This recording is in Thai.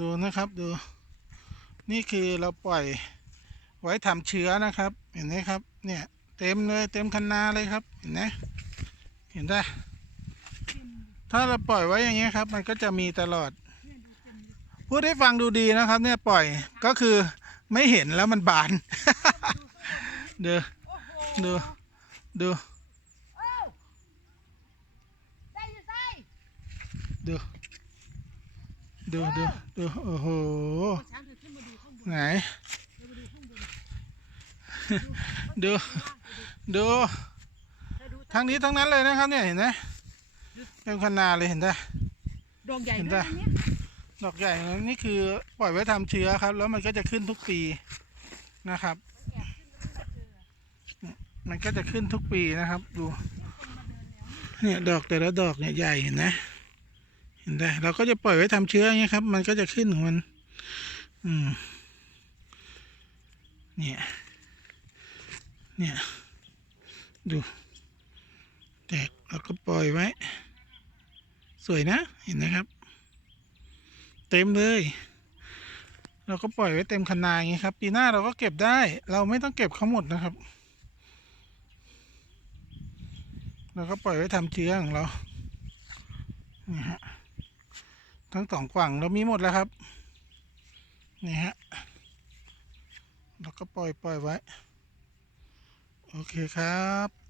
ดูนะครับดู นี่คือเราปล่อยไว้ทำเชื้อนะครับ เห็นไหมครับ เนี่ยเต็มเลยเต็มคันนาเลยครับ เห็นไหมเห็นได้ถ้าเราปล่อยไว้อย่างเงี้ยครับ มันก็จะมีตลอด พูดให้ฟังดูดีนะครับ เนี่ยปล่อยก็คือไม่เห็นแล้วมันบานดูดูดูโอ้ใส่อยู่ใส่ดู ดูดูดูโอ้โหช้างเธอขึ้นมาดูข้างบนไหนเธอมาดูข้างบนดูดูเธอดูทั้งนี้ทั้งนั้นเลยนะครับเนี่ยเห็นไหมเต็มคันนาเลยเห็นได้ดอกใหญ่เห็นด้วปะยนะเนี่ยดอกใหญ่นะนี่คือปล่อยไว้ทำเชื้อครับ แล้วมันก็จะขึ้นทุกปีนะครับ มันก็จะขึ้นทุกปีนะครับ ดู เนี่ยดอกแต่ละดอกเนี่ยใหญ่เห็นไหม เห็นได้เราก็จะปล่อยไว้ทำเชื้ออย่างเงี้ยครับ มันก็จะขึ้นของมัน อืม เนี่ย เนี่ย ดูแตกเราก็ปล่อยไว้ สวยนะเห็นนะครับ เต็มเลย เราก็ปล่อยไว้เต็มคันนาอย่างนี้ครับ ปีหน้าเราก็เก็บได้ เราไม่ต้องเก็บเขาหมดนะครับเราก็ปล่อยไว้ทำเชื้อของเรานี่ฮะ ทั้งสองฝั่งเรามีหมดแล้วครับ นี่ฮะเราก็ปล่อยปล่อยไว้ โอเคครับ